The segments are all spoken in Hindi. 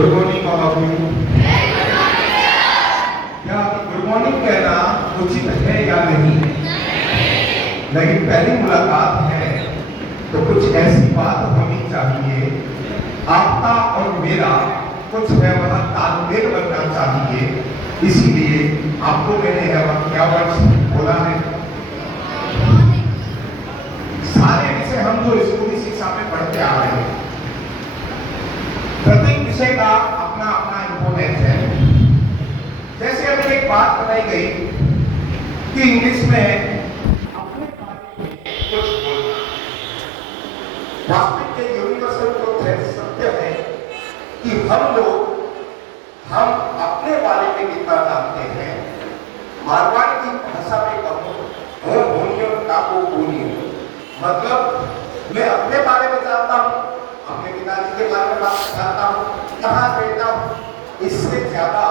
गुड मॉर्निंग बाबू। क्या गुड मॉर्निंग कहना उचित है या नहीं? लेकिन पहली मुलाकात है तो कुछ ऐसी बात होनी चाहिए, आपका और मेरा कुछ है वह तालमेल बनना चाहिए। इसीलिए आपको मैंने क्या वर्ष बोला है, सारे विषय हम जो स्कूली शिक्षा में पढ़ते आ रहे हैं, प्रत्येक विषय का अपना अपना इंपोर्टेंस है। जैसे अभी एक बात बताई गई कि इंग्लिश में अपने बारे में कुछ बोलना, वास्तविक के यूनिवर्सल ट्रुथ है, सत्य है कि हम अपने बारे में कितना जानते हैं। मारवाड़ की भाषा में कहूं हो बोलियो काबू बोलियो, मतलब मैं अपने बारे में जानता हूं, अपने पिताजी के बारे में बात जानता हूं, कहां रहता हूं। इससे ज्यादा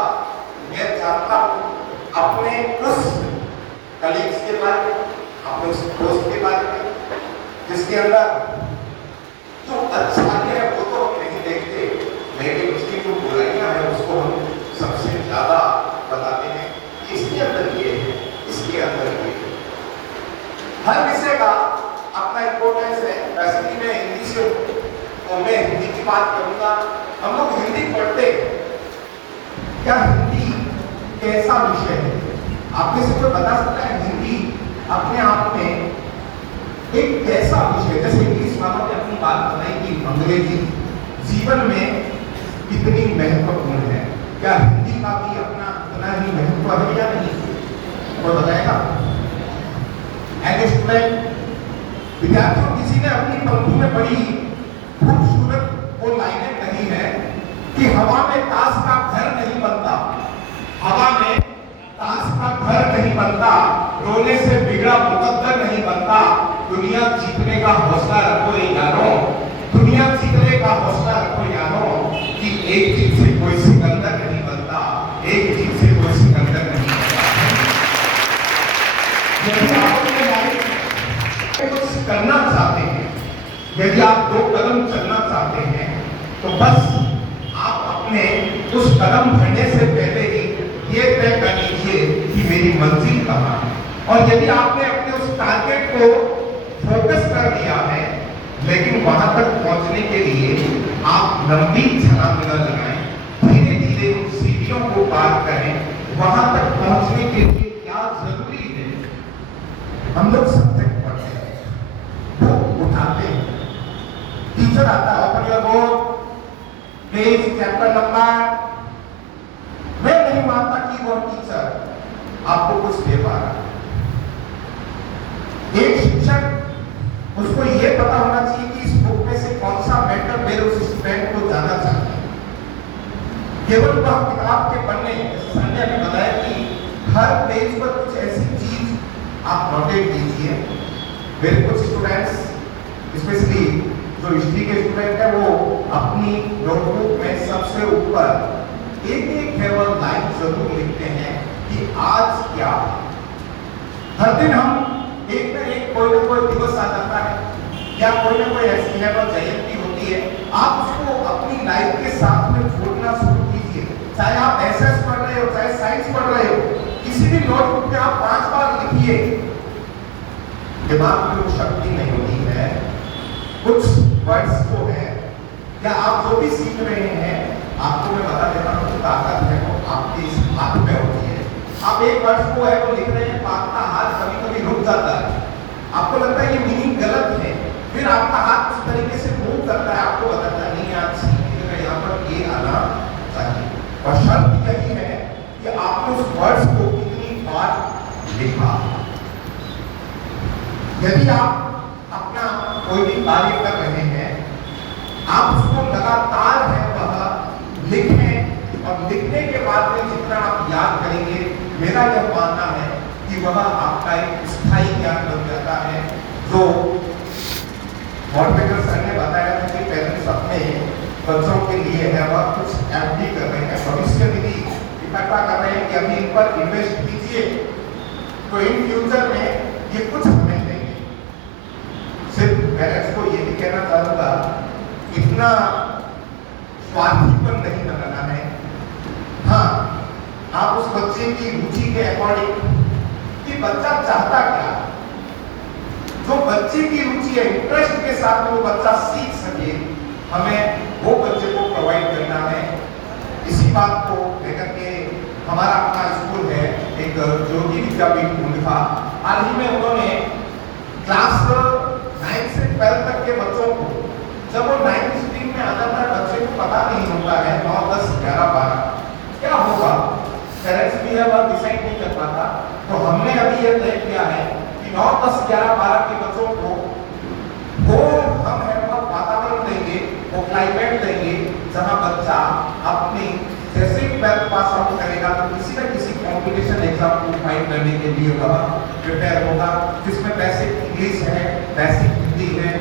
मैं जानता हूं अपने उस कलीग्स के बारे में, अपने उस दोस्त के बारे में जिसके अंदर जो अच्छाई है वो तो हम नहीं देखते, लेकिन उसकी जो बुराइयां हैं उसको हम सबसे ज्यादा बताते हैं। इसके अंदर ये है, इसके अंदर ये है। हर विषय का अपना इंपोर्टेंस है। वैसे ही मैं इंग्लिश और मैं हिंदी की बात करूंगा। हम लोग हिंदी पढ़ते हैं, क्या हिंदी कैसा विषय है? आप में से कोई बता सकता है हिंदी अपने आप में एक कैसा विषय? जैसे इंग्लिश वालों ने अपनी बात बताई कि अंग्रेजी जीवन में कितनी महत्वपूर्ण है, क्या हिंदी का भी अपना उतना ही महत्व है या नहीं? कोई बताएगा? स्टूडेंट विद्यार्थियों, किसी ने अपनी पंक्ति में बड़ी खूबसूरत वो लाइनें कही है कि हवा में ताश का घर नहीं बनता, हवा में ताश का घर नहीं बनता, रोने से बिगड़ा मुकद्दर नहीं बनता। दुनिया जीतने का हौसला रखो यारों, दुनिया जीतने का हौसला रखो यारों, कि एक चीज से कोई सिकंदर नहीं बनता, एक चीज से कोई सिकंदर नहीं बनता। यदि आप अपने लाइफ में कुछ करना चाहते हैं, यदि आप 2 कदम चलना चाहते हैं, तो बस आप अपने उस कदम बढ़ने से पहले ही ये तय कर लीजिए कि मेरी मंजिल कहाँ है। और यदि आपने अपने उस टारगेट को फोकस कर लिया है, लेकिन वहां तक पहुंचने के लिए आप लंबी छलांग न लगाएं, धीरे धीरे उन सीढ़ियों को पार करें। वहां तक पहुंचने के लिए क्या जरूरी है? हम लोग सब्जेक्ट पढ़ते हैं, वो उठाते हैं, टीचर आता है, open your board, page chapter number. मैं नहीं मानता कि वो टीचर आपको कुछ दे पा रहा है। एक शिक्षक, उसको ये पता होना चाहिए कि इस बुक में से कौन सा मैटर मेरे उस स्टूडेंट को जानना चाहिए। केवल वह किताब के पन्ने, जैसे संजय ने बताया कि हर पेज पर कुछ ऐसी चीज आप नोटेट कीजिए। मेरे कुछ स्टूडेंट्स, स्पेशली जो हिस्ट्री के स्टूडेंट है, वो अपनी नोटबुक में सबसे ऊपर एक केवल लाइन जरूर लिखते हैं कि आज क्या। हर दिन हम एक ना एक कोई ना कोई दिवस आ जाता है या कोई ना कोई ऐसी जयंती होती है, आप उसको अपनी लाइफ के साथ में जोड़ना शुरू कीजिए। चाहे आप एसएस पढ़ रहे हो, चाहे साइंस पढ़ रहे हो, किसी भी नोटबुक में आप 5 बार लिखिए। दिमाग में वो शक्ति नहीं होती है, कुछ वर्ड्स को है, या आप जो भी सीख रहे हैं, आपको मैं बता देता हूँ कि ताकत है वो आपके इस हाथ में होती है। आप एक वर्ड को है वो लिख रहे हैं, आपका हाथ कभी कभी रुक जाता है, आपको लगता है ये मीनिंग गलत है, फिर आपका हाथ उस तरीके से मूव करता है, आपको बताता है नहीं आज सीखने का यहाँ पर ये आना चाहिए। और शर्त यही है कि आपने उस वर्ड्स को कितनी बार लिखा। यदि आप अपना कोई भी कार्य कर रहे हैं, आप उसको लगातार है वह लिखें, और लिखने के बाद में जितना आप याद करेंगे, मेरा यह मानना है कि वह आपका एक स्थायी ज्ञान बन जाता है। जो मॉडरेटर सर ने बताया था कि पेरेंट्स अपने बच्चों के लिए है वह कुछ एफडी कर रहे हैं, भविष्य निधि इकट्ठा कर रहे हैं कि अभी इन पर इन्वेस्ट कीजिए, तो इन फ्यूचर में ये कुछ हमें देंगे। सिर्फ पेरेंट्स को ये भी कहना चाहूंगा, इतना स्वार्थीपन नहीं करना आप उस बच्चे की रुचि के अकॉर्डिंग कि बच्चा चाहता क्या, जो बच्चे की रुचि है, इंटरेस्ट के साथ वो बच्चा सीख सके, हमें वो बच्चे को प्रोवाइड करना है। इसी बात को लेकर के हमारा अपना स्कूल है, एक ज्योति विद्यापीठ था। हाल ही में उन्होंने क्लास 9 से 12 तक के बच्चों को, जब वो 9th स्ट्रीम में आ जाता है, बच्चे को पता नहीं होता है 9, 10, 11, 12 क्या होगा, पेरेंट्स भी है वह डिसाइड नहीं कर पाता। तो हमने अभी ये तय किया है कि 9, 10, 11, 12 के बच्चों को वो हम है वह वातावरण देंगे, वो क्लाइमेट देंगे, जहां बच्चा अपनी जैसे 12th पास आउट करेगा तो किसी न किसी कॉम्पिटिशन एग्जाम को फाइट करने के लिए वह प्रिपेयर होगा, जिसमें बेसिक इंग्लिश है, बेसिक हिंदी है,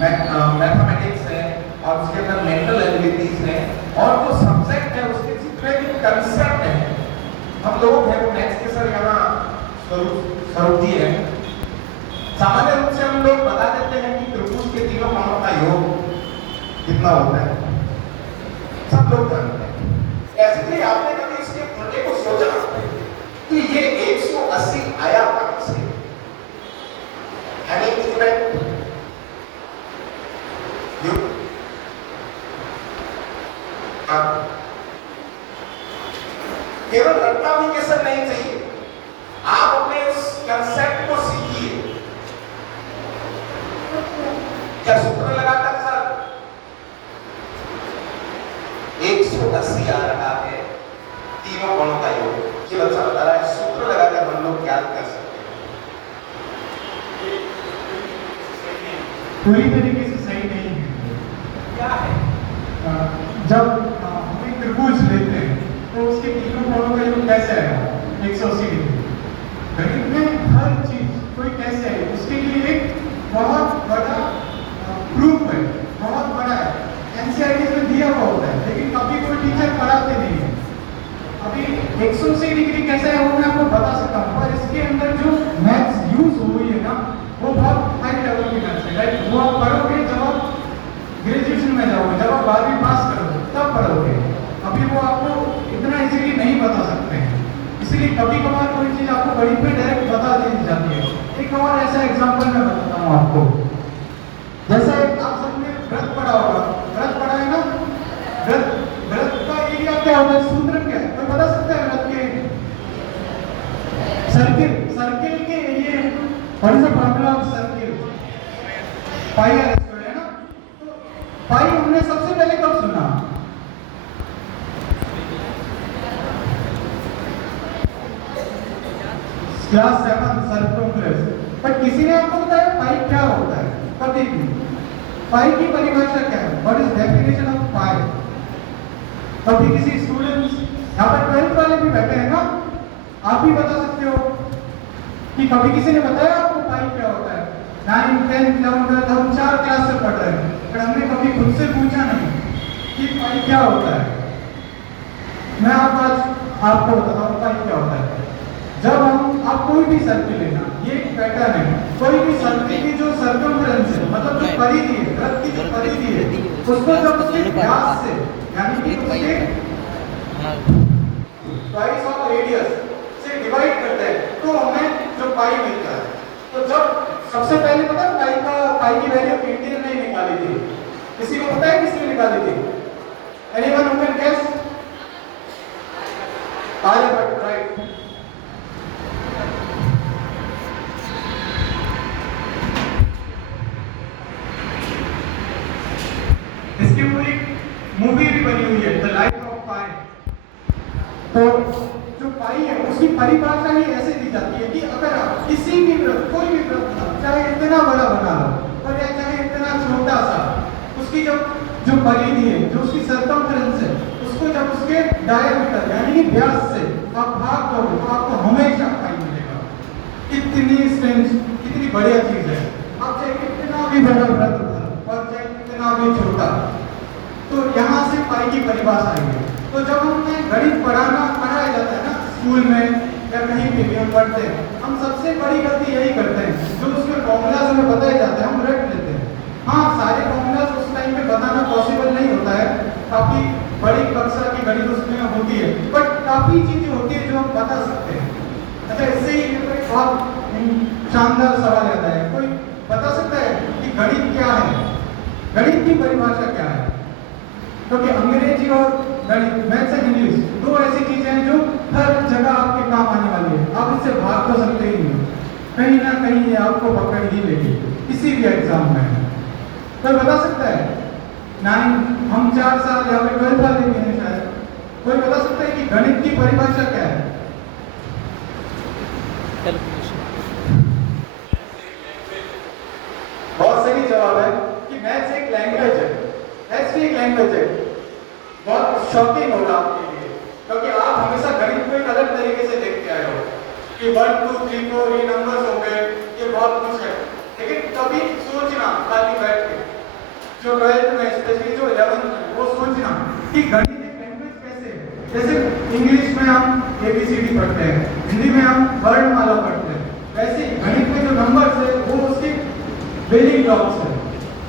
मैथमेटिक्स है और उसके अंदर मेंटल एबिलिटीज है, और जो सब्जेक्ट है उसके जितने भी कंसेप्ट है, हम लोग हैं वो मैथ्स के सर यहाँ स्वरूप जी है। सामान्य रूप से हम लोग बता देते हैं कि त्रिभुज के तीनों कोणों का योग कितना होता है, सब लोग जानते हैं। ऐसे ही आपने कभी इसके उल्टे को सोचा कि ये 180 आया कहां से? एनी स्टूडेंट यू केवल रट्टा भी कैसे नहीं चाहिए, आप अपने उस कंसेप्ट को सीखिए। क्या सूत्र लगाकर सर 180 आ रहा है, तीनों कोणों का योग, ये बच्चा बता रहा है, सूत्र लगाकर हम लोग ज्ञात कर सकते हैं? पूरी तरीके से सही नहीं है। क्या है? जब हम एक त्रिभुज लेते हैं तो उसके तीनों कोणों का योग कैसे आएगा? 180 डिग्री। गणित में हर चीज कोई कैसे आएगी उसके लिए एक बहुत बड़ा प्रूफ है, बहुत बड़ा है, एनसीईआरटी में दिया हुआ होता है, लेकिन कभी कोई टीचर पढ़ाते नहीं है। अभी 180 डिग्री कैसे है वो मैं आपको बता सकता हूँ, पर इसके अंदर जो मैथ्स यूज हुई है ना वो बहुत हाई लेवल की मैथ्स है, राइट? वो आप पढ़ोगे जब आप ग्रेजुएशन में जाओगे, जब आप 12वीं पास करोगे तब पढ़ोगे, अभी वो आपको इतना इजीली नहीं बता सकते हैं। इसलिए कभी कभार कोई चीज आपको बड़ी पे डायरेक्ट बता दी जाती है। एक और ऐसा एग्जाम्पल मैं बताता हूँ आपको, जैसे आप सबने व्रत पढ़ा होगा, व्रत पढ़ा है ना, व्रत का एरिया क्या होता है, सूत्र क्या है, कोई बता सकता है? व्रत के सर्किल के area, what is the formula of circle? Pi r square है ना। तो पाई हमने सबसे पहले कब सुना? Class 7 circumference. पर किसी ने आपको बताया पाई क्या होता है? कभी भी पाई की परिभाषा क्या है? व्हाट इज डेफिनेशन ऑफ पाई? कभी किसी स्टूडेंट्स, यहाँ पर 12th वाले भी बैठे हैं ना, आप भी बता सकते हो कि कभी किसी ने बताया आपको पाई क्या होता है? 9, 10, 11 हम 4 क्लास से पढ़ रहे हैं, पर हमने कभी खुद से पूछा नहीं कि पाई क्या होता है। मैं आज आपको बताता हूँ पाई क्या होता है। जब आप कोई भी सर्किल लेना, ये एक पैटर्न है, कोई भी सर्किल की जो सर्कमफ्रेंस है, मतलब जो परिधि है, वृत्त की जो परिधि है, उसको जब उसके व्यास से, यानी कि उसके ट्वाइस ऑफ रेडियस से डिवाइड करते हैं तो हमें जो पाई मिलता है। तो जब सबसे पहले पता है पाई की वैल्यू इंडियन ने निकाली थी, किसी को पता है किसने निकाली थी? Anyone who can guess? Aryabhata, right. इसकी पूरी मूवी भी बनी हुई है, द लाइफ ऑफ पाई। तो जो पाई है उसकी परिभाषा ही ऐसे दी जाती है कि अगर आप किसी भी वृत्त, कोई भी वृत्त बना, चाहे इतना बड़ा बना लो और या चाहे इतना छोटा सा, उसकी जो परिधि है, जो उसकी सर्कमफ्रेंस है, उसको जब उसके डायमीटर यानी कि व्यास से आप भाग दोगे तो आपको हमेशा पाई मिलेगा। कितनी स्ट्रेंथ, कितनी बढ़िया चीज है। आप चाहे कितना भी बड़ा वृत्त बना और चाहे कितना भी छोटा, तो यहाँ से पाई की परिभाषा आई है। तो जब हमें गणित पढ़ाया जाता है ना स्कूल में या कहीं पे भी हम पढ़ते हैं, हम सबसे बड़ी गलती यही करते हैं, जो उसके फॉर्मूलाज हमें बताए जाते हैं हम रट लेते हैं। हाँ, सारे फॉर्मूलाज उस टाइम पे बताना पॉसिबल नहीं होता है, काफी बड़ी कक्षा की गणित उसमें होती है, बट काफी चीजें होती है जो हम बता सकते हैं। अच्छा, इससे ही मेरे को एक बहुत शानदार सवाल याद आया। कोई बता सकता है कि गणित क्या है? गणित की परिभाषा क्या है? क्योंकि अंग्रेजी और गणित, मैथ्स एंड इंग्लिश, दो ऐसी चीजें हैं जो हर जगह आपके काम आने वाली है। आप इससे भाग तो सकते ही नहीं, कहीं ना कहीं ये आपको पकड़ ही लेगी किसी भी एग्जाम में। कोई बता सकता है? 9 हम 4 साल या फिर 12 वाले भी हैं शायद। कोई बता सकता है कि गणित की परिभाषा क्या है? बहुत सही जवाब है कि मैथ्स एक लैंग्वेज है। मैथ्स भी एक लैंग्वेज है। बहुत शॉकिंग होगा आपके लिए, क्योंकि आप हमेशा गणित को एक अलग तरीके से देखते आए हो कि 1 2 3 4 ये नंबर्स हो गए, ये बहुत कुछ है। लेकिन कभी सोचना खाली बैठ के, जो 12th में स्पेशली जो 11th में, वो सोचना कि गणित एक लैंग्वेज कैसे है। जैसे इंग्लिश में हम ABCD पढ़ते हैं, हिंदी में हम वर्णमाला पढ़ते हैं, वैसे ही गणित में जो नंबर्स है वो उसके बिल्डिंग ब्लॉक्स है,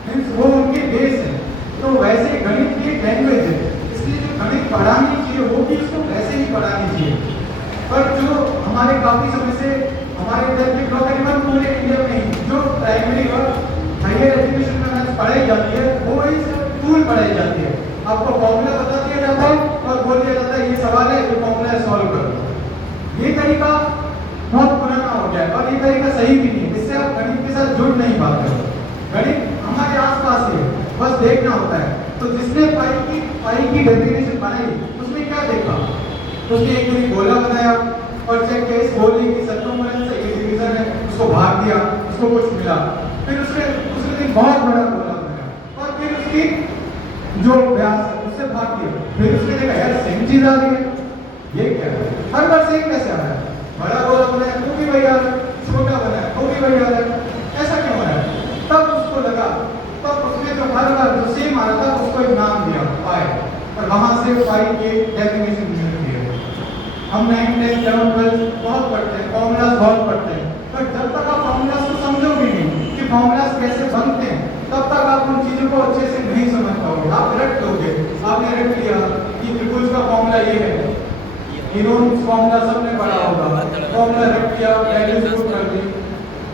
मीन्स वो उनके बेस है। तो वैसे ही गणित की एक लैंग्वेज है, इसलिए जो गणित पढ़ानी चाहिए वो भी उसको वैसे ही पढ़ानी चाहिए। पर जो हमारे काफी समय से हमारे इधर के ब्लॉक है, पूरे इंडिया में ही जो प्राइमरी और हायर एजुकेशन में मैथ्स पढ़ाई जाती है वो इस टूल पढ़ाई जाती है। आपको फॉर्मूला बता दिया जाता है और बोल दिया जाता है ये सवाल है, ये फॉर्मूला सॉल्व करो। ये तरीका बहुत पुराना हो गया है और ये तरीका सही भी नहीं है। इससे आप गणित के साथ जुड़ नहीं पाते हो। गणित हमारे आसपास ही है, बस देखना होता है। तो जिसने पाई की डेफिनेशन बनाई उसने क्या देखा? उसने एक दिन गोला बनाया और चेक किया इस गोले की सर्कमफरेंस से ये डिवीजन है, उसको भाग दिया, उसको कुछ मिला। फिर उसने दिन बहुत बड़ा गोला बनाया और फिर उसकी जो व्यास है उससे भाग दिया। फिर उसने देखा यार सेम चीज आ रही है, ये क्या है? हर बार सेम कैसे आ रहा है? बड़ा गोला बनाया तो भी वही आ रहा है, छोटा बनाया तो भी वही आ रहा है, ऐसा क्यों हो रहा है? तब उसको लगा, तब उसने जो हर बार जो सेम आ रहा था उसको एक नाम दिया पाई, और वहां से पाई की डेफिनेशन मिलती है। हम 9th 10th 11th 12th बहुत पढ़ते हैं, फॉर्मूलाज बहुत पढ़ते हैं, पर जब तक आप फॉर्मूलाज को समझोगे नहीं कि फॉर्मूलाज कैसे बनते हैं, तब तक आप उन चीजों को अच्छे से नहीं समझ पाओगे। आप रट लोगे, आपने रट लिया कि त्रिभुज का फॉर्मूला ये है, इनोन्स फॉर्मूला सबने पढ़ा होगा, फॉर्मूला रट लिया, वैल्यूज पुट कर दी।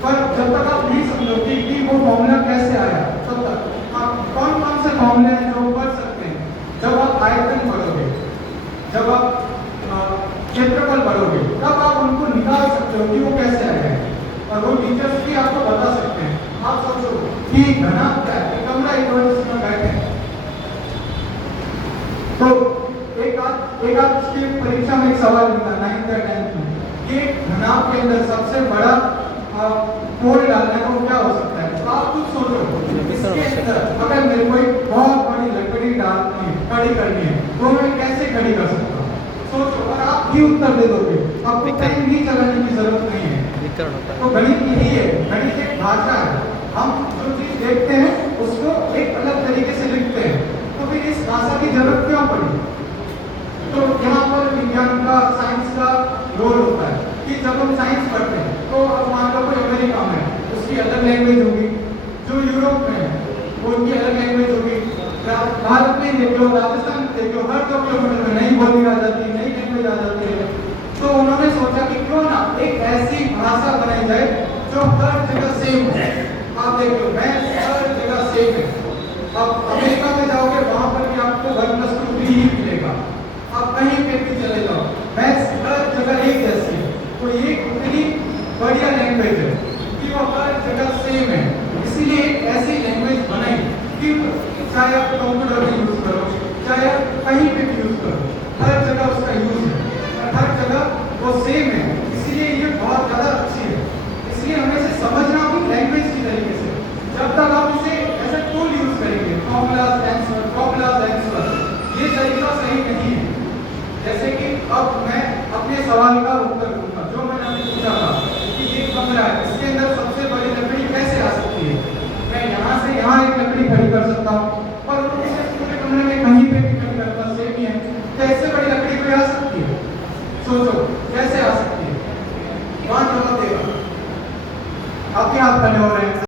पर जब तक आप नहीं समझोगे कि वो फॉर्मूला कैसे आया, तब तक आप कौन कौन से फॉर्मूले हैं जो पढ़ सकते हैं। जब आप आयतन पढ़ोगे, जब आप क्षेत्रफल पढ़ोगे, तब आप उनको निकाल सकते हो कि वो कैसे आए हैं, और वो टीचर्स भी आपको बता सकते हैं। आप सोचो कि घना क्या है, कमरा यूनिवर्सिटी में बैठे हैं तो एक आध उसकी परीक्षा में एक सवाल मिला 9th या 10th में कि घनाभ के अंदर सबसे बड़ा कोड डालना है तो क्या हो सकता है। तो आप कुछ सोचो, इसके अंदर अगर मेरे को एक बहुत बड़ी लकड़ी डालनी है, खड़ी करनी है, तो मैं कैसे खड़ी कर सकता हूँ? सोचो और आप ही उत्तर दे दोगे, आपको कहीं भी चलाने की जरूरत नहीं है। तो गणित यही है, गणित एक भाषा है। हम जो चीज देखते हैं उसको एक अलग तरीके से लिखते हैं, तो फिर इस भाषा की जरूरत क्यों पड़ी? तो यहाँ पर विज्ञान का, साइंस का रोल होता है कि जब हम साइंस पढ़ते हैं तो मान लो कोई अमेरिका में उसकी अलग लैंग्वेज होगी, जो यूरोप में है उनकी अलग लैंग्वेज होगी, भारत में देख लो, राजस्थान में देख लो, हर 2 किलोमीटर में नई बोली आ जाती है, नई लैंग्वेज आ जाती है। तो उन्होंने सोचा कि क्यों ना एक ऐसी भाषा बनाई जाए जो हर जगह सेम है। आप देख लो, मैथ्स हर जगह सेम है। अब अमेरिका में जाओगे वहां पर भी आपको 1 + 2 3 ही मिलेगा। आप कहीं पे भी चले जाओ, मैथ्स हर जगह एक जैसी है। तो ये इतनी बढ़िया लैंग्वेज है कि वो हर जगह सेम है। इसीलिए एक ऐसी लैंग्वेज बनाई कि चाहे आप कंप्यूटर में यूज करो, चाहे आप कहीं पे भी यूज करो, हर जगह उसका यूज है, हर जगह वो सेम है। इसलिए ये बहुत ज्यादा अच्छी है। इसलिए हमें इसे समझना भी लैंग्वेज की तरीके से। जब तक आप इसे ऐसा टूल यूज करेंगे, फॉर्मूलाज आंसर, ये तरीका सही नहीं है। जैसे कि अब मैं अपने सवाल